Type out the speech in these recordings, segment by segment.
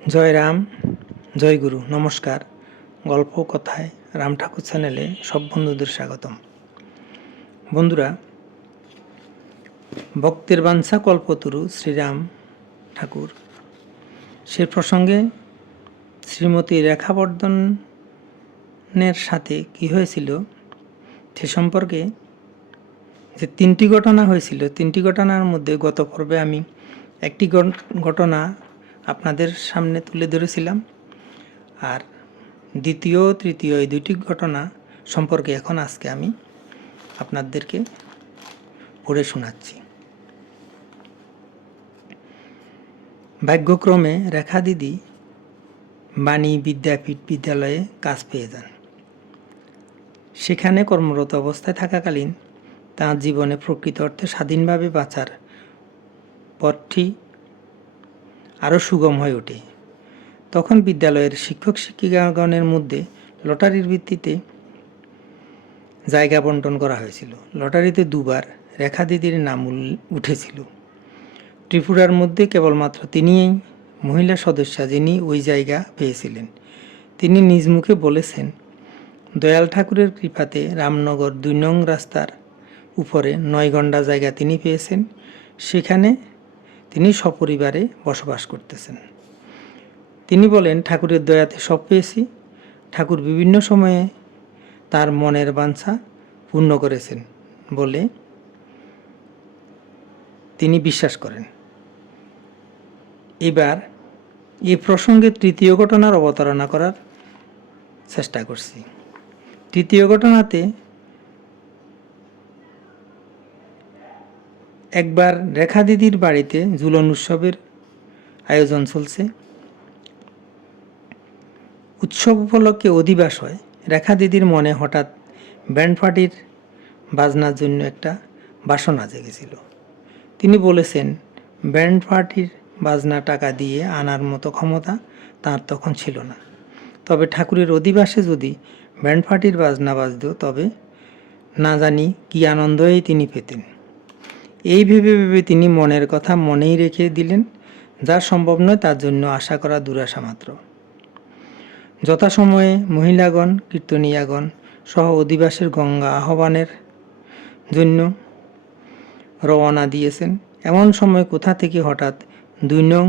জয় রাম, জয় গুরু। নমস্কার। গল্প কথায় রাম ঠাকুর চ্যানেলে সব বন্ধুদের স্বাগতম। বন্ধুরা, ভক্তের বাঞ্ছা কল্পতরু শ্রীরাম ঠাকুর, সে প্রসঙ্গে শ্রীমতী রেখাবর্ধনের সাথে কি হয়েছিল সে সম্পর্কে যে তিনটি ঘটনা হয়েছিল, তিনটি ঘটনার মধ্যে গত পর্বে আমি একটি ঘটনা আপনাদের সামনে তুলে ধরেছিলাম, আর দ্বিতীয় তৃতীয় এই দুটি ঘটনা সম্পর্কে এখন আজকে আমি আপনাদেরকে পড়ে শোনাচ্ছি। ভাগ্যক্রমে রেখা দিদি বাণী বিদ্যাপীঠ বিদ্যালয়ে কাজ পেয়ে যান। সেখানে কর্মরত অবস্থায় থাকাকালীন তাঁর জীবনে প্রকৃত অর্থে স্বাধীনভাবে বাঁচার পথটি আরও সুগম হয়ে ওঠে। তখন বিদ্যালয়ের শিক্ষক শিক্ষিকাগণের মধ্যে লটারির ভিত্তিতে জায়গা বন্টন করা হয়েছিল। লটারিতে দুবার রেখা দিদির নাম উঠেছিল। ত্রিপুরার মধ্যে কেবলমাত্র তিনিই মহিলা সদস্যা যিনি ওই জায়গা পেয়েছিলেন। তিনি নিজ মুখে বলেছেন, দয়াল ঠাকুরের কৃপাতে রামনগর ২ নং রাস্তার উপরে ৯ ঘণ্টা জায়গা তিনি পেয়েছেন। সেখানে তিনি সপরিবারে বসবাস করতেছেন। তিনি বলেন, ঠাকুরের দয়াতে সব পেয়েছি। ঠাকুর বিভিন্ন সময়ে তার মনের বাঞ্ছা পূর্ণ করেছেন বলে তিনি বিশ্বাস করেন। এবার এই প্রসঙ্গে তৃতীয় ঘটনার অবতারণা করার চেষ্টা করছি। তৃতীয় ঘটনাতে একবার রেখা দিদির বাড়িতে ঝুলন উৎসবের আয়োজন চলছে। উৎসব উপলক্ষে অধিবাস হয়। রেখা দিদির মনে হঠাৎ ব্যান্ড পার্টির বাজনার জন্য একটা বাসনা জেগেছিল। তিনি বলেছেন, ব্যান্ড পার্টির বাজনা টাকা দিয়ে আনার মতো ক্ষমতা তার তখন ছিল না। তবে ঠাকুরের অধিবাসে যদি ব্যান্ড পার্টির বাজনা বাজত তবে না জানি কী আনন্দই তিনি পেতেন। এই ভেবে ভেবে তিনি মনের কথা মনেই রেখে দিলেন। যা সম্ভব নয় তার জন্য আশা করা দুরাশা মাত্র। যথাসময়ে মহিলাগণ, কীর্তনিয়াগণ সহ অধিবাসের গঙ্গা আহ্বানের জন্য রওনা দিয়েছেন। এমন সময় কোথা থেকে হঠাৎ ২ নং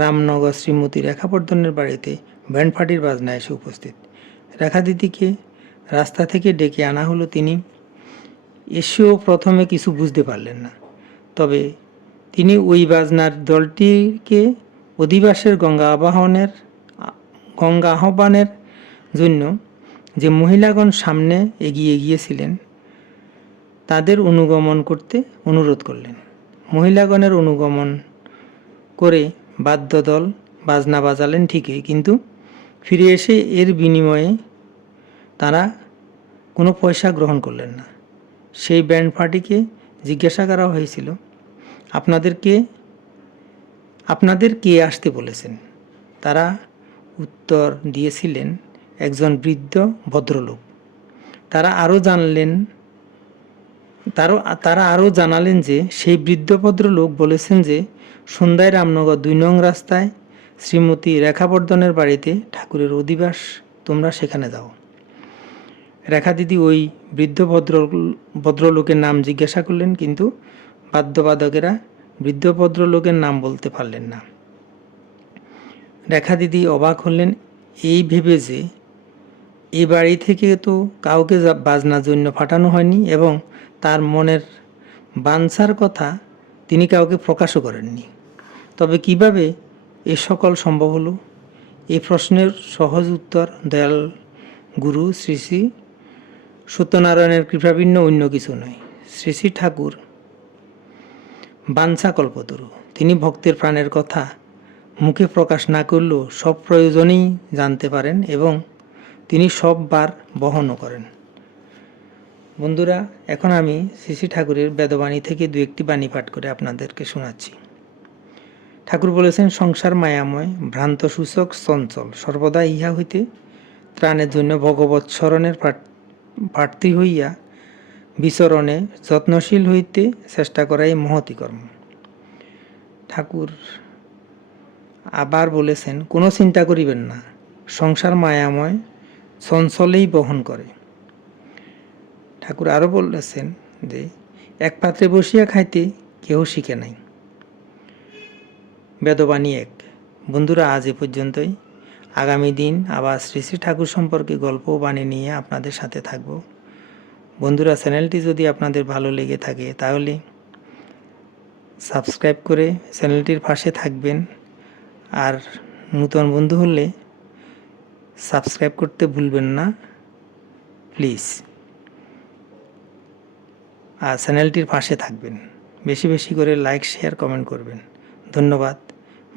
রামনগর শ্রীমতী রেখাবর্ধনের বাড়িতে ব্যান্ড পার্টির বাজনা এসে উপস্থিত। রেখা দিদিকে রাস্তা থেকে ডেকে আনা হলো। তিনি এসেও প্রথমে কিছু বুঝতে পারলেন না। তবে তিনি ওই বাজনার দলটিকে অধিবাসের গঙ্গা আহ্বানের জন্য যে মহিলাগণ সামনে এগিয়ে গিয়েছিলেন তাদের অনুগমন করতে অনুরোধ করলেন। মহিলাগণের অনুগমন করে বাদ্যদল বাজনা বাজালেন ঠিকই, কিন্তু ফিরে এসে এর বিনিময়ে তারা কোনো পয়সা গ্রহণ করলেন না। সেই ব্যান্ড পার্টিকে জিজ্ঞাসা করা হয়েছিল, আপনাদের কে আসতে বলেছেন? তারা উত্তর দিয়েছিলেন, একজন বৃদ্ধ ভদ্রলোক। তারা আরও জানালেন যে সেই বৃদ্ধ ভদ্রলোক বলেছেন যে সন্ধ্যায় রামনগর ২ নং রাস্তায় শ্রীমতী রেখাবর্ধনের বাড়িতে ঠাকুরের অধিবাস, তোমরা সেখানে যাও। রেখা দিদি ওই বৃদ্ধ ভদ্রলোকের নাম জিজ্ঞাসা করলেন, কিন্তু বাদ্যবাদকেরা বৃদ্ধ ভদ্রলোকের নাম বলতে পারলেন না। রেখা দিদি অবাক হলেন এই ভেবে যে এই বাড়ি থেকে তো কাউকে বাজনার জন্য পাঠানো হয়নি এবং তার মনের বাঞ্ছার কথা তিনি কাউকে প্রকাশও করেননি। তবে কিভাবে এ সকল সম্ভব হলো? এই প্রশ্নের সহজ উত্তর দয়াল গুরু শ্রী শ্রী সত্যনারায়ণের কৃপাভিন্ন অন্য কিছু নয়। শ্রী শ্রী ঠাকুর বাঞ্ছা কল্পতরু। তিনি ভক্তের প্রাণের কথা মুখে প্রকাশ না করলেও সব প্রয়োজনেই জানতে পারেন এবং তিনি সব বার বহনও করেন। বন্ধুরা, এখন আমি শ্রী শ্রী ঠাকুরের বেদবাণী থেকে ২-১টি বাণী পাঠ করে আপনাদেরকে শোনাচ্ছি। ঠাকুর বলেছেন, সংসার মায়াময়, ভ্রান্ত সূচক, চঞ্চল। সর্বদা ইহা হইতে ত্রাণের জন্য ভগবৎ শরণের প্রার্থী হইয়া বিচরণে যত্নশীল হইতে চেষ্টা করাই মহতি কর্ম। ঠাকুর আবার বলেছেন, কোনো চিন্তা করিবেন না, সংসার মায়াময়, চঞ্চলেই বহন করে। ঠাকুর আরও বলেছেন যে এক পাত্রে বসিয়া খাইতে কেউ শিখে নাই। বেদবাণী 1। বন্ধুরা, আজ এ পর্যন্তই। আগামী দিন আবার শ্রী শ্রী ঠাকুর সম্পর্কে গল্প ও বাণী নিয়ে আপনাদের সাথে থাকব। বন্ধুরা, চ্যানেলটি যদি আপনাদের ভালো লেগে থাকে তাহলে সাবস্ক্রাইব করে চ্যানেলটির পাশে থাকবেন। আর নতুন বন্ধু হলে সাবস্ক্রাইব করতে ভুলবেন না প্লিজ। আর চ্যানেলটির পাশে থাকবেন, বেশি বেশি করে লাইক, শেয়ার, কমেন্ট করবেন। ধন্যবাদ,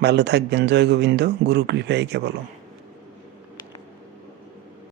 ভালো থাকবেন। জয় গোবিন্দ, গুরু কৃপায় কেবলম।